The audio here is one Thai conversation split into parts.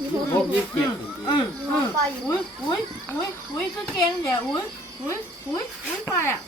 ยี่สิบหกยี่สิบเจ็ดอืมอืมอุ้ยอุ้ยอุ้ยอุ้ยก็เก่งเดี๋ยวอุ้ยอุ้ยอุ้ยอุ้ยไปอะ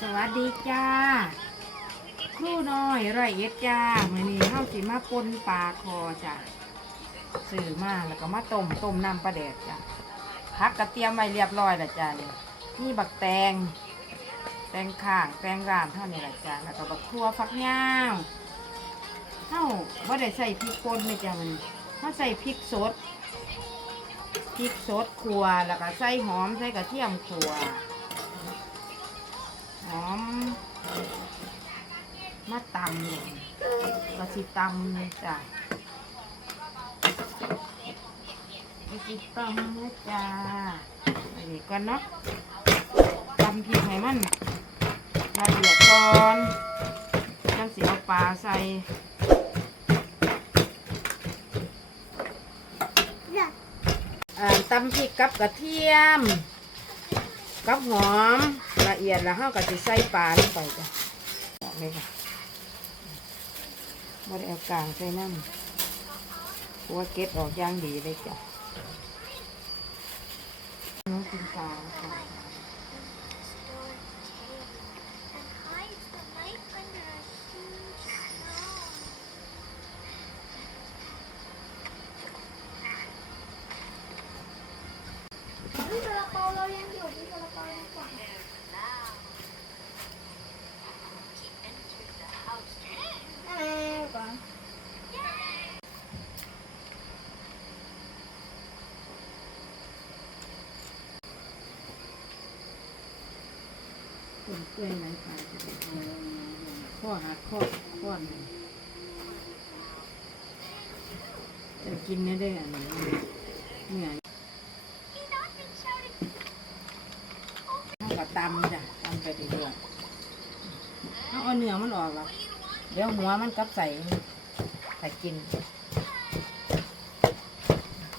สวัสดีจ้า ครูน้อยไรเอ็ดจ้ามื่อนี้เฮาสิมาปนปลาคอจ้ะซื้อมาแล้วก็มาต้มต้มน้ำปลาแดดจ้ะพักกระเทียมไว้เรียบร้อยแล้วจ้าเนี่ยนี่บักแตงแตงข่างแตงรามเท่านี้แหละจ้าแล้วก็บักทั่วฟักย่าง เฮาบ่าได้ใส่พริกป่นเลยจ้ามันเฮาใส่พริกสด พริกสดขัวแล้วก็ใส่หอมใส่กระเทียมขัวหอมมาตำเลยก็สิตำเลยจ้ะก็สิตำเลยจ้าไปดีก่อนเนาะตำพริกให้มันละเอียดก่อนจังสิเอาปลาใส่อ่า ตำพริกกับกระเทียม กับหอมละเอียดแล้วเราก็จะใส่ปลาลงไปจ้ะบอกเลยค่ะบ่ได้เอากลางใส่น้ำเพราะว่าเก็บออกย่างดีเลยจ้ะน้องกินปลาค่ะ นี่ซาลาเปาเรายังอยู่ที่ซาลาเปายังก่อนแม่ก่อน ต้นเกล้วยไหนปลาจะเป็นข้อหักข้อข้อหนึ่งจะกินไม่ได้อันนี้เหนื่อยเอากับตำจ้ะตำไปเรื่อยๆเอาเอาเนื้อมันออกแล้วเดี๋ยวหัวมันกับใส่ใส่กิน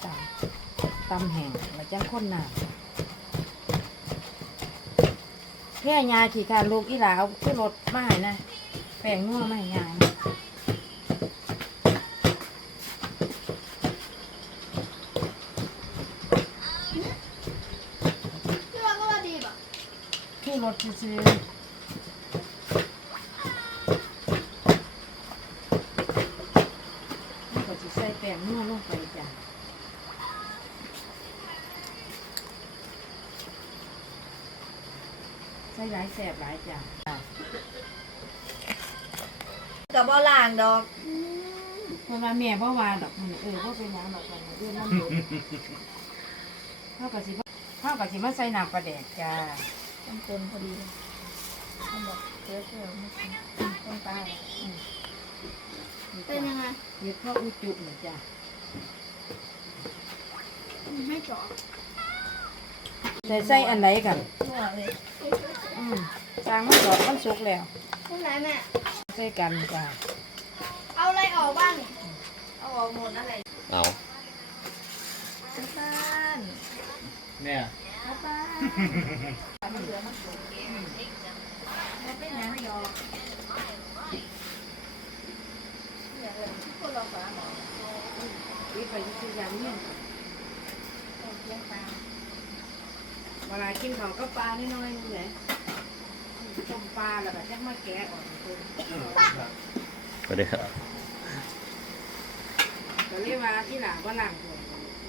ตำตำแห้งแล้วจังข้นหนา แค่ยาขี่คานลูกอีหลาเอาขึ้นรถมาให้นะแป้งนัวมาให้ยายพี่ว่าก็ว่าดีป่ะขึ้นรถซื้อๆนี่ก็จะใส่แป้งนัวลงไปจ้ะ ใส่หลายแสบหลายจ้ะกับบอล่างดอกเพราะว่าแม่บ่ว่าดอกมันเออบ่เป็นหยังดอกมันเรื่องน้ำดุเท่ากับสิเท่ากับสิมาใส่น้ำปลาแดกจ้าต้นต้นพอดีเลยต้นบอกเจ๊เจ๊ไม่กินต้นปลาอืมนี่เป็นจ้ะยังไงเฮ็ดข้าวอุจุนี่จ้ะไม่เจาะใส่ใส่อันไหนกันหัวเลย อืมจางมันดอกมันสุกแล้วใช่ไหมแม่ ใส่กันจ้ะเอาอะไรออกบ้างนี่เอาออกหมดอะไรเอาบ้านเนี่ยบ้านมันเหลือมันสุกมันเป็นยังยออย่างไรคนเราฝาหมอวิไปซื้อยางเนี่ยเลี้ยงปลาเวลากินข้าวก็ปลาน้อยๆนี่แหละ ต้มปลาแล้วก็จักมาแกะออกตัวสวัสดีครับก็เรียกว่าที่หลังว่าหลังตัว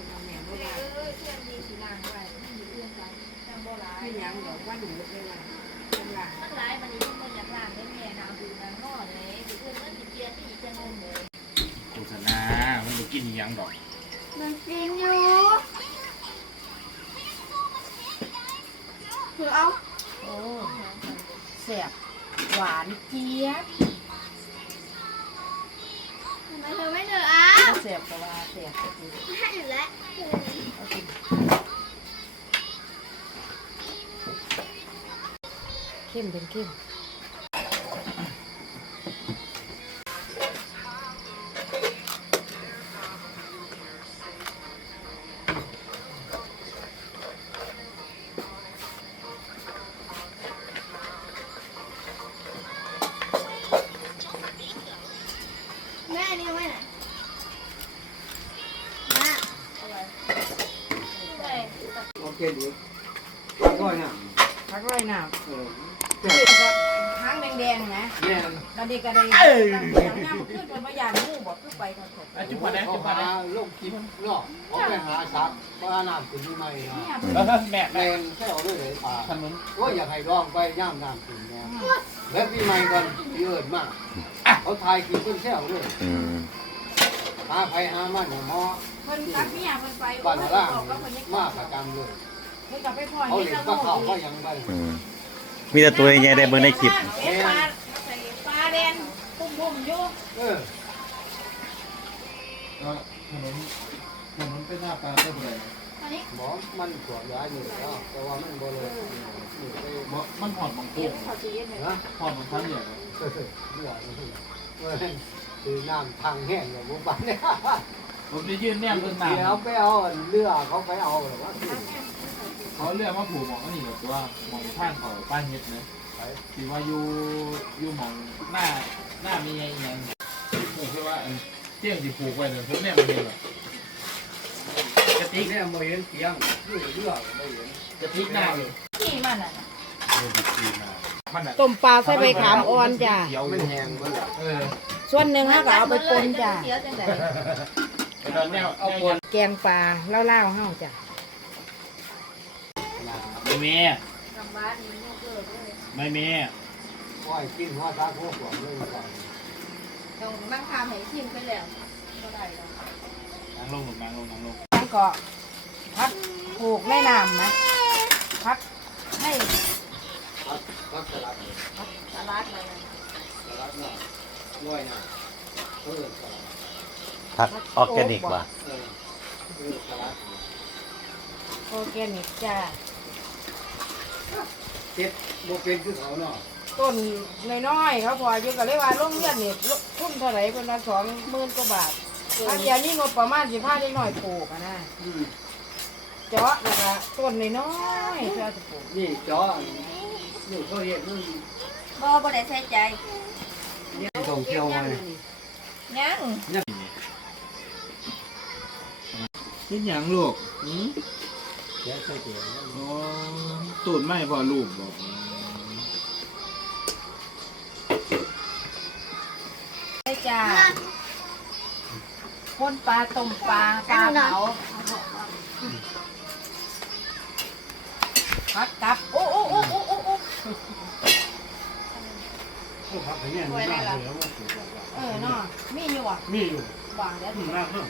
เอาแม่บ่ว่าเออเที่ยงดีสีนางไว้ไม่มีเรื่องกันแม่โบราณให้หยังดอกว่าดูเลยว่าเป็นหลังทั้งหลายมันนี้มันอยากล้างได้แม่นาวดูนางนอเลยดูเพื่อนมันติดเตียนที่จะงงเลยโฆษณามันบ่กินอิหยังดอกมันจริงอยู่คือเอาโอ้ แซ่บหวานเจี๊ยบทำไมเธอไม่เธอเอาแซ่บก็ว่าแซ่บก็คือให้อยู่แล้วเอาสิเข้มเป็นเข้ม โอเคดีก็เนี่ยพักไว้น้เออำทั้งแดงๆนะแม่แล้วเด็กก็ได้อย่างนี้มันขึ้นเป็นพยานมู่บอกขึ้นไปครับอะจุ๊บก่อนนะเขาจุ๊บก่อนหานะลูกกินเนาะเขาไปหาซักบ้านน้ำขึ้นใหม่เนาะเนี่ยเออแม่แมแม่งแค่เอาด้วยเลยป่าถนนก็อยากให้ร้องไปย่ามน้ำขึ้นแม่แล้วปีใหม่กันเยอะมากเขาทายกินต้นแค่เอาด้วย อืม หาไปหามันหมอเพิ่นตักเนี่ยเพิ่นไปบ้านล่างบอกกับเพิ่นยังมากประจำเลยเพิ่นกลับไปพ่อเขาเฮ็ดเล่นแล้วก็ก็เข้าก็ยังไปอืมมีแต่ตัวใหญ่ๆได้เบิ่งในคลิปเอ๊ะปลาใส่ปลาแดงปุ่มๆอยู่เออก็ถนนถนนเป็นหน้าปลาได้เลยอันนี้หมอมันตรวจยาอยู่แล้วแต่ว่ามันบ่เลยนี่ไปบ่มันหอดบางเดี๋โค้ยวงเขาสิเฮ็ดให้นะหอดบางครั้งใหญ่ เออเมื่อเมื่อคือน้ำทางแห้งอย่างบุบันเนี่ยผมจะยืนแนมเรื่องเดี๋ยวน้ำไปเอาเรือเขาไปเอาหรือว่าเขาเรียกว่าผูหมองอันนี้แบบว่าหมองข้างเขาป้านเฮ็ดนะที่ว่าอยู่อยู่หมองหน้าหน้ามีไงอีหยังผมคิดว่าอันเตี้ยงที่ผูกไว้เนี่ยผมแนมมันเห็นหรอกกระติอีกกเนี่ยโมเห็นเสียงเรือเรือไม่เห็นกระติกหน้าเลยนี่มันน่ะมันอะต้มปลาใส่ใบขามอ่อนจ้ะ เขียวมันแห้งมันเออ ส่วนหนึ่งเราก็เอาไปปนจ้ะเสียวจังได๋แล้เอาปนแกงปลาเล่าๆเฮาจ้ะไม่มีทำบ้านนี่มันเกิดเลยไม่มีก้อยกินหัวตาหัวกล่องเลยก่อนต้องนั่งทำให้ชิมไปแล้วบ่ได้ดอกนั่งลงหนุนนั่งลงนั่งลงแล้วก็พักปลูกแม่น้ำนะพักให้พักพักสลัดสลัดเลยสลัดน่ะ ก้อยน่ะเออสลัดผักออร์แกนิกว่ะเออเออสลัดออร์แกนิกจ้ะเจ็ดโมเป็นคือเขาเนาะต้นน้อยๆเขาพออยู่ก็เลยว่าโรงเรียนนี่ทุนเท่าไหร่เพิ่นว่าสองหมื่นกว่าบาทอันเดียวนี้งบประมาณสิพาเด็กน้อยปลูกอะนะอืมเจาะแล้วก็ต้นน้อยๆเพื่อจะปลูกนี่จอนี่เขาเรียกมันบ่บ่ได้ใส่ใจ นี่ท่องเที่ยวมาเนี่ยยังคิดหยังลูกอืมเสียใส่เกียร์อ๋อตูดไม่พอลูกบอกได้จ้าคนปลาต้มปลาปลาเผาพักกลับ โอ้โอ้โอ้ โอ้โอ้โอ้พวกพักเนี่ยมันน่าเหลือว่าถูกกว่าเออเนาะมีอยู่อะมีอยู่วางแล้วอืถึมงมากเนาะ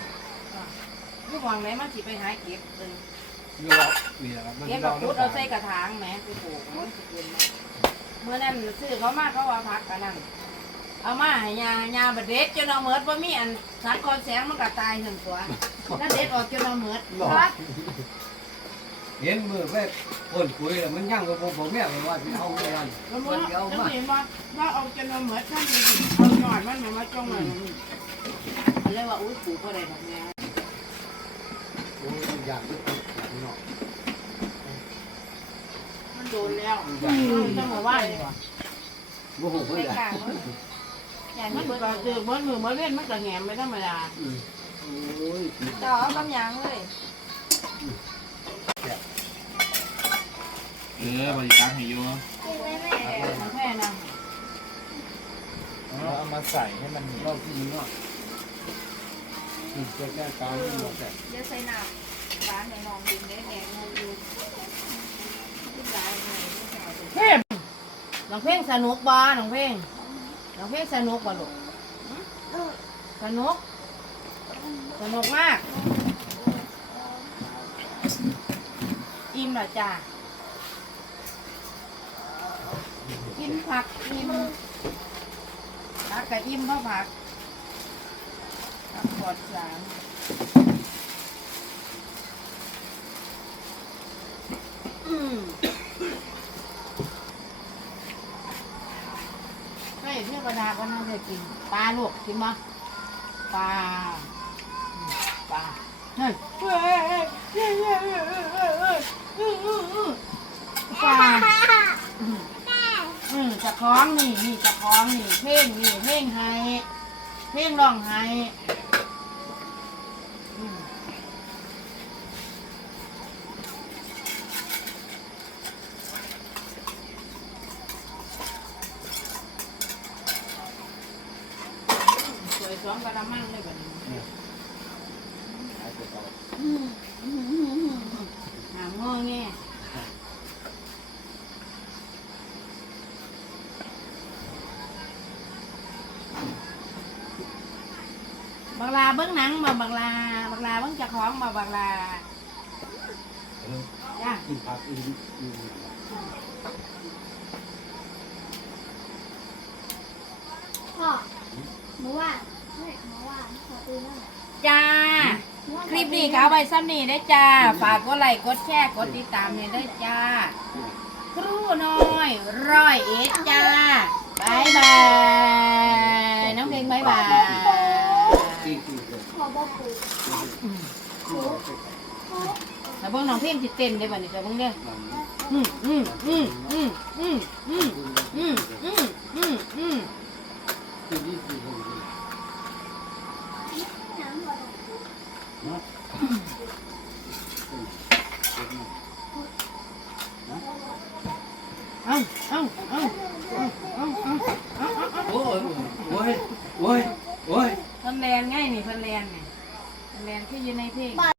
อยู่วางไหนมันสิไปหาเก็บเลยอยู่แล้วมีแล้วมันเก็บกับพุดเอาใส่กระถางแหมไปปลูกมันสิกินเมื่อนั้นซื้อเขามาเขาว่าพักกันนั่นเอามาให้ยายาบดเด็ดจนเอาเหมิดว่ามีอันสังคอนแสงมันก็ตายถึงตัวแล้วเด็ดออกจนเอาเหมิด เห็นมือไปคนคุยแล้วมันยั่งกับผมผมแม่เลยว่าที่เอาไม่ได้แล้วมึมังนเดียวมาเห็นว่าว่าเอาจนเอาเหมิดท่านดีเอาหน่อยมันเหมือนว่าจ้องเลยมันเลยว่าอุ้ยปลูกก็ได้แบบนี้โอ้ยอยากจะอยากเนาะมันโดนแล้วต้องมาว่าดีกว่าโอ้โหเพื่อนกลางมันใหญ่มัมันนเบิดคือเหมือนมือเหมือเล่นมันก็แหงไม่ธรรมดาโอ้ย ต่อเอากำยังเลย เออบริการให้อยู่กินได้แม่มันแค่นั้นเอามาใส่ให้มันเราที่นี่เนาะอืมเจ้าแก่กาวนี่หมดแต่เดี๋ยวใส่น้ำร้านให้น้องกินได้แม่งงอยู่กินหลายแม่ไม่เอาเลยเพ่น้องเพ่งสนุกบ่น้องเพ่งน้องเพ่งสนุกบ่ลูกสนุก สนุกมาก อิ่มเหรอจ้า กินผักกินผักกระอิ่มาะผักผักปลอดสารใช่เทวดาก็น่าจะกินปลาลวกกินมั้ปลาปลาเฮ้ยปลา คล้องนี่นี่จะคล้องนี่เพ่งนี่เพ่งให้เพเพลงร้องไห้สวยซ้อมกระมังเลยแบบนี้หางงอแง บักลาเบิ้งหนังมาบักลาบักลาเบิ้งเจะคล้าของมาบักลาจ้ากินผักอีกอีกพ่อหนูว่าเฮ้ยหนูว่าขอตื่นแล้วแหละจ้า คลิปนี้ก็เอาไปซ้ำนี่ได้อจ้า ฝากกดไลค์กดแชร์กดติดตามเนี่ยได้อจ้า ครูน้อยร้อยเอ็ดจ้าบายบาย น้องเพลงบายบาย แล้วเบิ่งน้องเพลงจิเต้นได้บ่นี่แต่เบิ่งเด้ออืมอืมอืมอืมอืมอืมอืมอืมอืมอืม